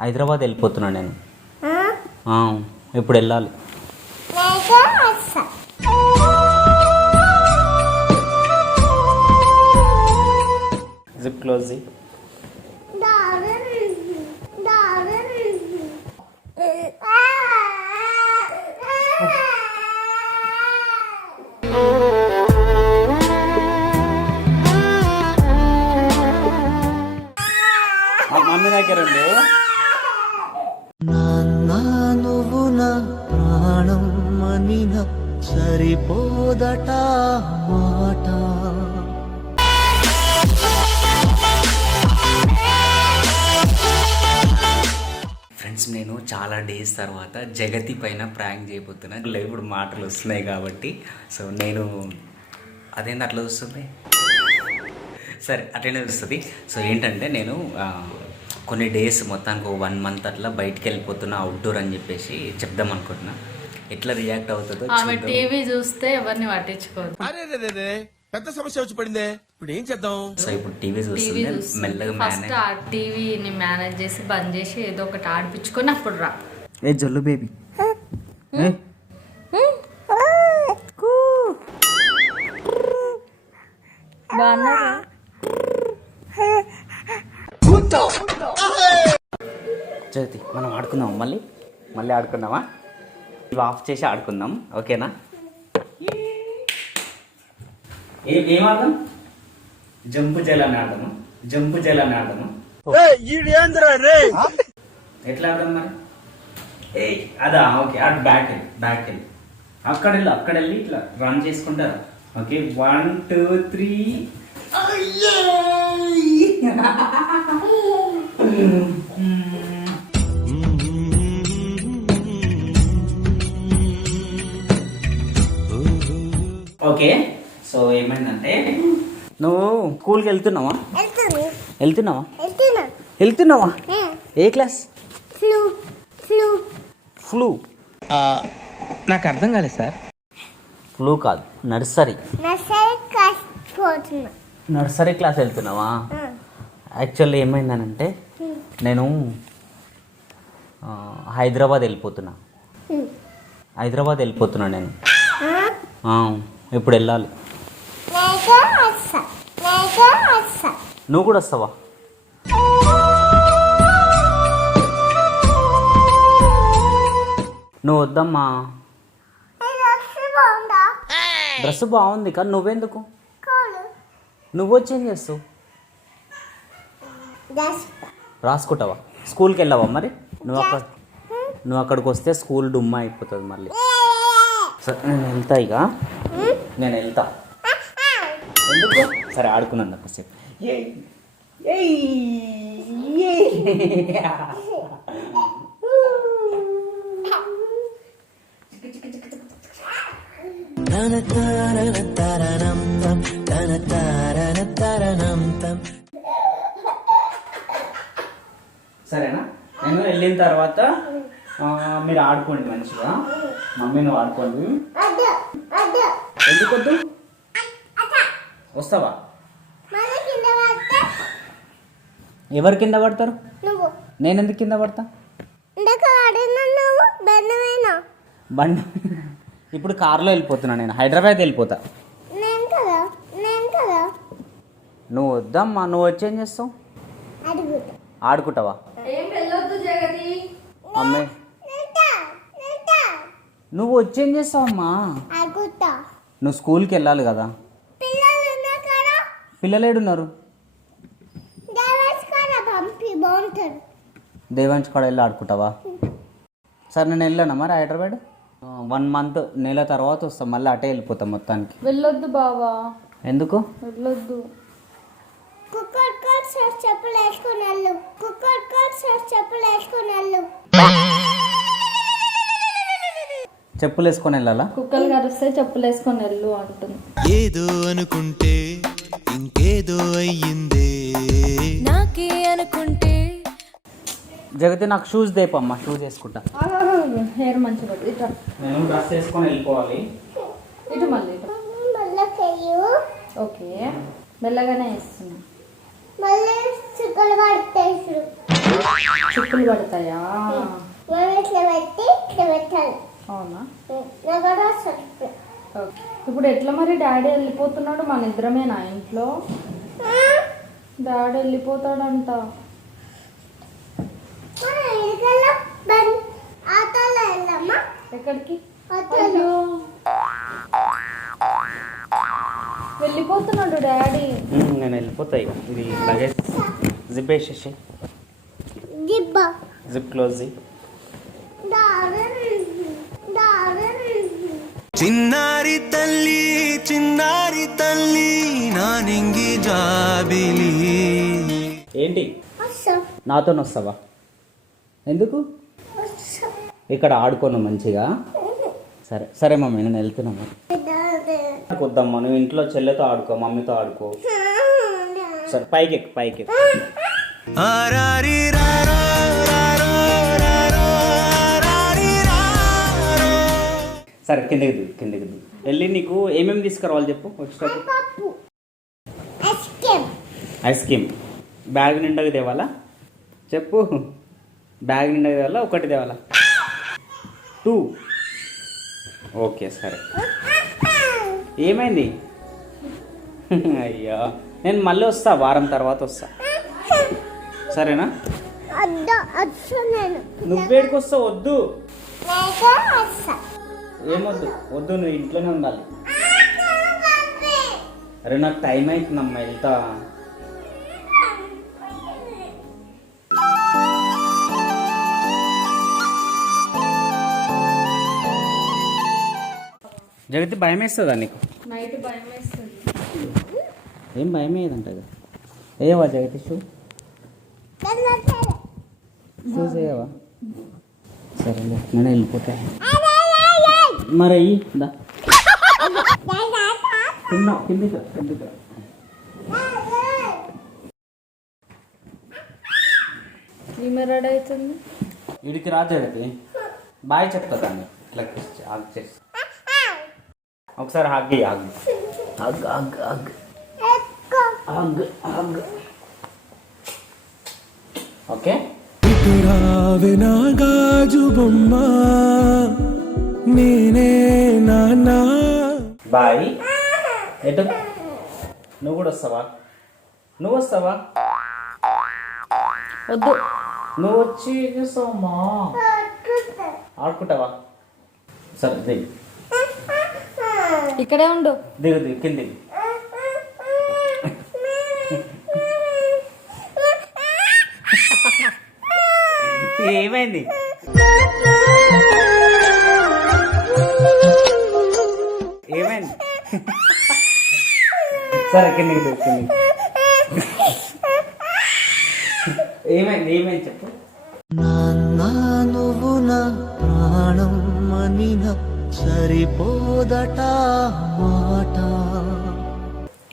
హైదరాబాద్ వెళ్ళిపోతున్నా నేను. ఇప్పుడు వెళ్ళాలి. జిప్ క్లోజ్ మమ్మీ దగ్గర ఉండు. నా ప్రాణం మనిన సరిపోదట మాట. ఫ్రెండ్స్ నేను చాలా డేస్ తర్వాత జగతి పైన ప్రాంక్ చేయబోతున్నా. లే- ఇప్పుడు మాటలు వస్తున్నాయి కాబట్టి. సో నేను అదేంటి అట్లా వస్తుంది? సరే అట్లనే వస్తుంది. సో ఏంటంటే నేను కొన్ని డేస్ మొత్తానికి వన్ మంత్ అట్లా బయటికి వెళ్ళిపోతున్నా అవుట్డోర్ అని చెప్పేసి చెప్దాం అనుకుంటున్నా. ఎట్లా రియాక్ట్ అవుతుందో ఆమె. టీవీ చూస్తే ఎవరిని పట్టించుకోదు అరే రే పెద్ద సమస్య వచ్చి పడిందే. ఇప్పుడు ఏం చేద్దాం? సో ఇప్పుడు టీవీ చూస్తుంది మెల్లగా ఫస్ట్ ఆ టీవీని మేనేజ్ చేసి బంద్ చేసి ఏదో ఒకటి ఆడిపించుకొని అప్పుడు రా. ఏ జల్లు బేబీ? జ్యోతి మనం ఆడుకుందాం మళ్ళీ? మళ్ళీ ఆడుకుందామా? ఇవి ఆఫ్ చేసి ఆడుకుందాం ఓకేనా? ఏం ఏం ఆడదాం? జంపు జలాన్ని ఆడదాము జంపు జలాన్ని ఆడదాము ఎట్లా ఆడదాం మరి? ఏ అదా ఓకే అటు బ్యాక్ వెళ్ళి బ్యాక్ వెళ్ళి అక్కడ వెళ్ళి అక్కడ వెళ్ళి ఇట్లా రన్ చేసుకుంటారు. Okay one two three okay so ఏమైందంటే నువ్వు స్కూల్కి వెళ్తున్నావా? వెళ్తున్నావా? వెళ్తున్నావా? ఏ. క్లాస్? ఫ్లూ. నాకు అర్థం కాలేదు సార్. ఫ్లూ కాదు నర్సరీ. నర్సరీ క్లాస్ పోతున్నా. నర్సరీ క్లాస్ వెళ్తున్నావా? యాక్చువల్లీ ఏమైందనంటే నేను హైదరాబాద్ వెళ్ళిపోతున్నా. హైదరాబాద్ వెళ్ళిపోతున్నా నేను. ఇప్పుడు వెళ్ళాలి. నువ్వు కూడా వస్తావా? నువ్వు వద్దమ్మా. డ్రెస్ బాగుంది? కానీ నువ్వెందుకు? నువ్వు వచ్చి చేస్తావు? రాసుకుంటావా? స్కూల్కి వెళ్ళావా మరి? నువ్వు అక్కడ నువ్వు అక్కడికి వస్తే స్కూల్ డుమ్మా అయిపోతుంది మళ్ళీ. సరే నేను వెళ్తా ఇక. నేను వెళ్తా. ఎందుకు? సరే ఆడుకున్నాను ఏయ్, ఏయ్. తన తారన తరణం తన తారన తరణం సరేనా? నేను వెళ్ళిన తర్వాత మీరు ఆడుకోండి మంచిగా. మమ్మీ నువ్వు ఆడుకోండి. అడ్డు అడ్డు ఎందుకు వద్దు? వస్తావా? ఎవరు కింద పడతారు? నేను ఎందుకు కింద పడతా? బండి. ఇప్పుడు కారులో వెళ్ళిపోతున్నా నేను. హైదరాబాద్ వెళ్ళిపోతా. నేను కదా నేను కదా నువ్వు వద్దమ్మా నువ్వు వచ్చి ఏం చేస్తావు ఆడుకుంటావా? ఏం వెళ్ళొద్దు జగతి. నువ్వు వచ్చి ఏం చేస్తావమ్మా నువ్వు స్కూల్కి వెళ్ళాలి కదా. పిల్లలు ఏడున్నారు? దేవాంశ్ కాడ వెళ్ళి ఆడుకుంటావా? సరే నేను వెళ్ళానా మరి హైదరాబాద్? వన్ మంత్ నెల తర్వాత వస్తాం మళ్ళీ అటే వెళ్ళిపోతాం మొత్తానికి. వెళ్ళొద్దు బావా. ఎందుకు? వెళ్ళొద్దు. సార్ చెప్పులు వేసుకుని వెళ్ళు కుక్కర్ కోట్ సార్ చెప్పులు వేసుకుని వెళ్ళు చెప్పులు వేసుకొని వెళ్ళాలా కుక్కలు కరిస్తే చెప్పులు వేసుకొని వెళ్ళు అంటుంది. ఏదో అనుకుంటే ఇంకేదో అయ్యిందే. నాకే అనుకుంటే. జగతి నాకు షూస్ దేపమ్మా షూస్ వేసుకుంటా. హెయిర్ మంచిగా నేను డ్రెస్ వేసుకొని వెళ్ళిపోవాలి. ఇటు మళ్ళీ ఇటు. మళ్ళీ చెయ్యు. ఓకే. మెల్లగానే వేస్తున్నా. మళ్ళీ చుక్కలు పడతాయి చుక్కులు పడతాయా? మనం ఇట్లా పెట్టి ఇట్లా పెట్టాలి. అవునా? నా కూడా వస్తుంది ఓకే. ఇప్పుడు ఎట్లా మరి డాడీ వెళ్ళిపోతున్నాడు? మన ఇద్దరమేనా ఇంట్లో? డాడీ వెళ్ళిపోతాడంట. ఎక్కడికి? వెళ్ళిపోతున్నాడు డాడీ. నేను వెళ్ళిపోతాయి ఇది లగేజ్ జిప్ వేసేసి జిప్ క్లోజ్ దారి దారి చిన్నారి తల్లి చిన్నారి తల్లి నా నింగి జాబిలి. ఏంటి? వస్తాం. నాతో వస్తావా? ఎందుకు? ఇక్కడ ఆడుకోను మంచిగా. సరే సరే మమ్మీ నేను వెళ్తున్నాను వద్దమ్మా నువ్వు ఇంట్లో చెల్లెతో ఆడుకో మమ్మీతో ఆడుకో. సరే పైకి ఎక్కు పైకి ఎక్కు. సరే కిందకి దిగు కిందకి దిగు. వెళ్ళి నీకు ఏమేమి తీసుకురావాలి చెప్పు ఐస్ క్రీమ్ బ్యాగ్ నిండగా తేవాలా? చెప్పు. బ్యాగ్ నిండగా తేవాలా? ఒకటి తేవాలా? టూ ఓకే సరే. ఏమైంది? అయ్యా. నేను మళ్ళీ వస్తా వారం తర్వాత వస్తా. సరేనా? అద్దు అచ్చు నేను. నువ్వేడికి వస్తావు? వద్దు. వస్తా. ఏమొద్దు? వద్దు నువ్వు ఇంట్లోనే ఉండాలి. అరే నాకు టైం అవుతుందమ్మా వెళ్తా. జగతి భయం వేస్తుందా నీకు? నైట్ భయం వేస్తుంది. ఏం భయం వేయదంట ఏవా జగతి షూ షూస్ ఏవా సరే నేను వెళ్ళిపోతా. మరి అయ్యి దా. కింద కిందికి రా, కిందికి రా. ఈమె రెడీ అవుతుంది. వీడికి రా జగతి. బాయ్ చెప్తా దాన్ని. ఇట్లా హగ్ చేసి. ఒకసారి హగ్ ఇయ్యి, hug hug hug hug hug hug okay? ఇటు రావే నా గాజు బొమ్మ నేనే నాన్నా. బాయ్. ఎటు? నువ్వు కూడా వస్తావా? నువ్వు వస్తావా? వద్దు. నువ్వు వచ్చి చేస్తావమ్మా? ఆడుకుంటావా? సరే దిగు. ఇక్కడే ఉండు. దిగు దిగు కింద దిగు ఏమైంది? ఏమైంది? సరే కిందకి దిగు కిందకి ఏమైంది? ఏమైంది చెప్పు. నాన్న నువ్వు నా ప్రాణం అనిన సరిపోదట మాట.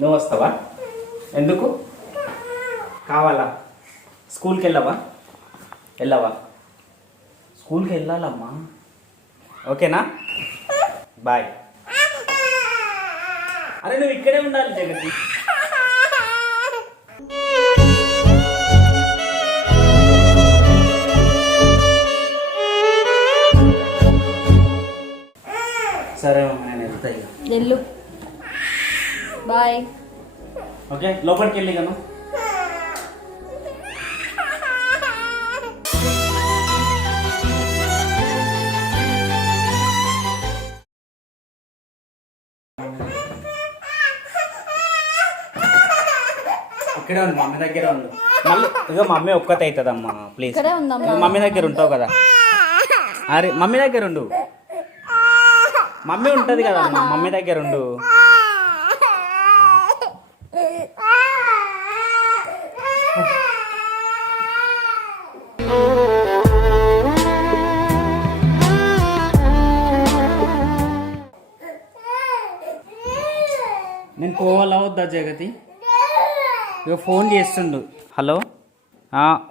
నువ్వు వస్తావా? ఎందుకు? కావాలా? స్కూల్కి వెళ్ళవా? వెళ్ళవా? స్కూల్కి వెళ్ళాలమ్మా. ఓకేనా? బాయ్. అరే నువ్వు ఇక్కడే ఉండాలి జగతి. సరే అమ్మా, నేను వెళ్తా ఇక. వెళ్ళు. బాయ్. ఓకే లోపలికి వెళ్ళి గాను ఇక్కడే ఉంది మమ్మీ దగ్గర ఉంది. మళ్ళీ ఇక మమ్మీ ఒక్కతే అవుతుందమ్మా ప్లీజ్ ఇక్కడే ఉందమ్మా. మమ్మీ దగ్గర ఉంటావు కదా. అరే మమ్మీ దగ్గర ఉండు. మమ్మీ ఉంటుంది కదా అమ్మా మమ్మీ దగ్గర ఉండు. నేను పోవాలా వద్దా జగతి? ఇక ఫోన్ చేస్తుండు. హలో?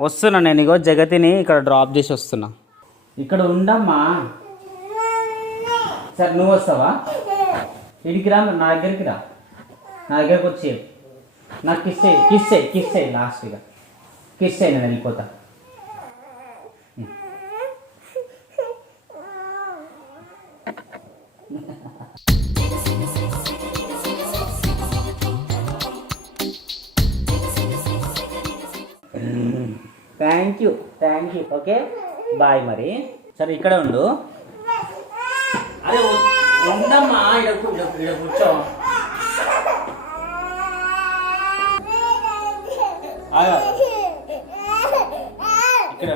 వస్తున్నా నేను ఇగో జగతిని ఇక్కడ డ్రాప్ చేసి వస్తున్నా. ఇక్కడ ఉండమ్మా. సరే నువ్వు వస్తావా? ఇడికి రా నా దగ్గరికి రా. నా దగ్గరికి వచ్చి. నాకు కిస్ చేయి కిస్ చేయి కిస్ చేయి లాస్ట్గా కిస్ చేయి నేను వెళ్ళిపోతా. Thank you thank you okay bye మరి సరే ఇక్కడే ఉండు. ఉ- ఉండమ్మా. ఇక్కడ కూర్చో. ఇక్కడే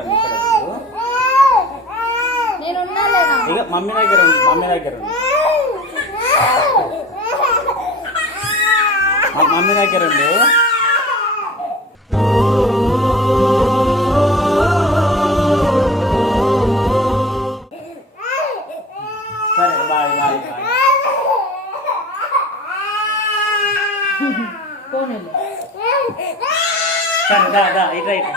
ఇక మమ్మీ దగ్గర మమ్మీ దగ్గర మమ్మీ దగ్గర ఉండు. పోనీలే. సరే దా దా ఇట్రా ఇట్రా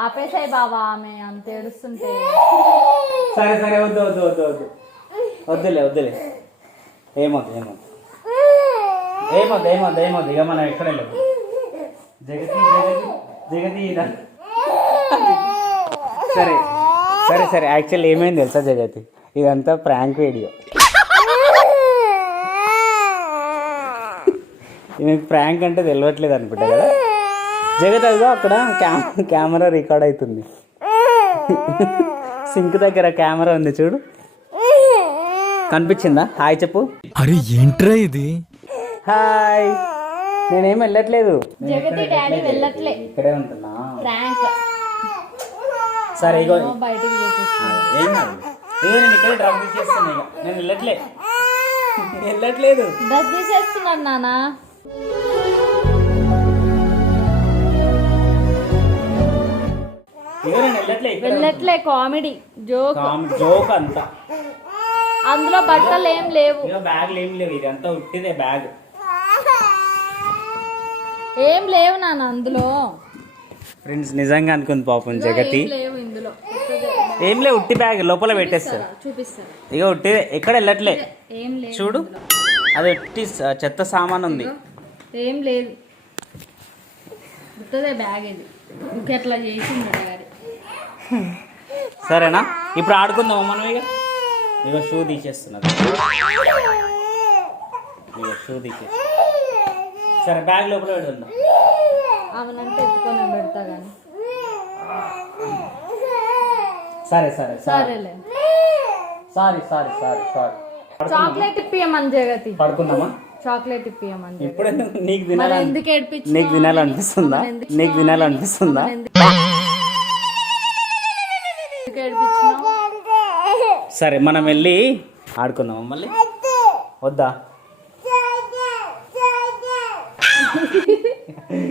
ఆపేసాయి బాబా ఆమె అంత ఏడుస్తుంటే. సరే సరే వద్దు వద్దు వద్దు వద్దు. వద్దులే వద్దులే. ఏమొద్దు ఏమొద్దు. ఏమొద్దు ఏమొద్దు ఏమొద్దు. ఇక మనం ఎక్కడ జగతి జగతి జగతి ఇదా. సరే సరే సరే యాక్చువల్లీ ఏమైంది తెలుసా జగతి? ఇదంతా ప్రాంక్ వీడియో ఈమెకు ప్రాంక్ అంటే తెలియట్లేదు అనుకుంటా కదా? జగత్ అదిగో అక్కడ కెమెరా రికార్డ్ అవుతుంది. సింక్ దగ్గర కెమెరా ఉంది చూడు. కనిపించిందా? హాయ్ చెప్పు. అరే ఏంట్రా ఇది? హాయ్ నేనేం వెళ్ళట్లేదు. ఇక్కడే ఉంటున్నా. ప్రాంక్ సరే ఇగో. బయటికి చూపిస్తా ఆ, ఏం కాదు. ఇగో నేను ఇక్కడే డ్రాప్ చేస్తున్నా ఇక నేను వెళ్ళట్లే. వెళ్ళట్లేదు. డ్రెస్ తీసేస్తున్నాడు నానా. వెళ్ళట్లే ఇక్కడే. వెళ్ళట్లే కామెడీ జోక్. జోక్ అంతా. అందులో బట్టలు ఏం లేవు. ఇక బ్యాగ్లు ఏం లేవు. ఇదంతా ఉట్టిదే బ్యాగ్. ఏం లేవు నాన్న అందులో. ఫ్రెండ్స్ నిజంగా అనుకుంది పాపం జగతి. ఏం లేవు ఉట్టి బ్యాగ్ లోపల పెట్టేస్తారు. ఇక ఉట్టిదే ఎక్కడ వెళ్ళట్లే? చూడు. అది ఉట్టి చెత్త సామాన్ ఉంది. ఏం లేదు. బ్యాగ్ ఇది. ఇంకెట్లా సరేనా? ఇప్పుడు ఆడుకుందాం మనం ఇక ఇక షూ తీసేస్తున్నది ఇక షూ తీసేసి సరే బ్యాగ్ లోపల పెడుతుందా ఆమెనంటే ఎత్తుకొని పెడతా కానీ సరే సరే సరే. సరేలే. Sorry sorry sorry sorry. Chocolate ఇప్పియమని Jagathi. పడుకుందామా? చాక్లెట్ ఇప్పియమని. ఇప్పుడు నీకు మరి తినాలని ఎందుకు ఏడిపించినావు? నీకు తినాలనిపిస్తుందా? నీకు తినాలనిపిస్తుందా? ఎందుకు ఏడిపించినావు? సరే మనం వెళ్ళి ఆడుకుందామా మళ్ళీ? వద్దా?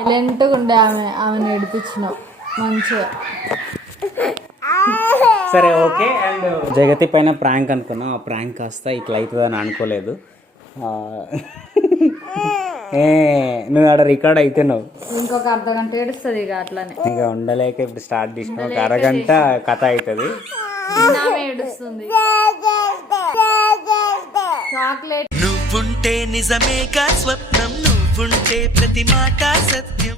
సైలెంట్గా ఉండే ఆమె ఆమెను ఏడిపించినావు మంచిగా. సరే ఓకే. అండ్ జగతి పైన ప్రాంక్ అనుకున్నా. ఆ ప్రాంక్ కాస్త ఇట్లా అవుతుందని అనుకోలేదు. ఆ, ఏ నువ్వు ఆడ రికార్డ్ అయితే నువ్వు ఇంకొక అర్ధ గంట ఏడుస్తుంది ఇక అట్లనే. ఇంకా ఉండలేక ఇప్పుడు స్టార్ట్ చేసిన ఒక అరగంట కథ అవుతుంది. ఏడుస్తుంది. చాక్లెట్ నువ్వుంటే నిజమేగా స్వప్నం. నువ్వుంటే ప్రతి మాట సత్యం.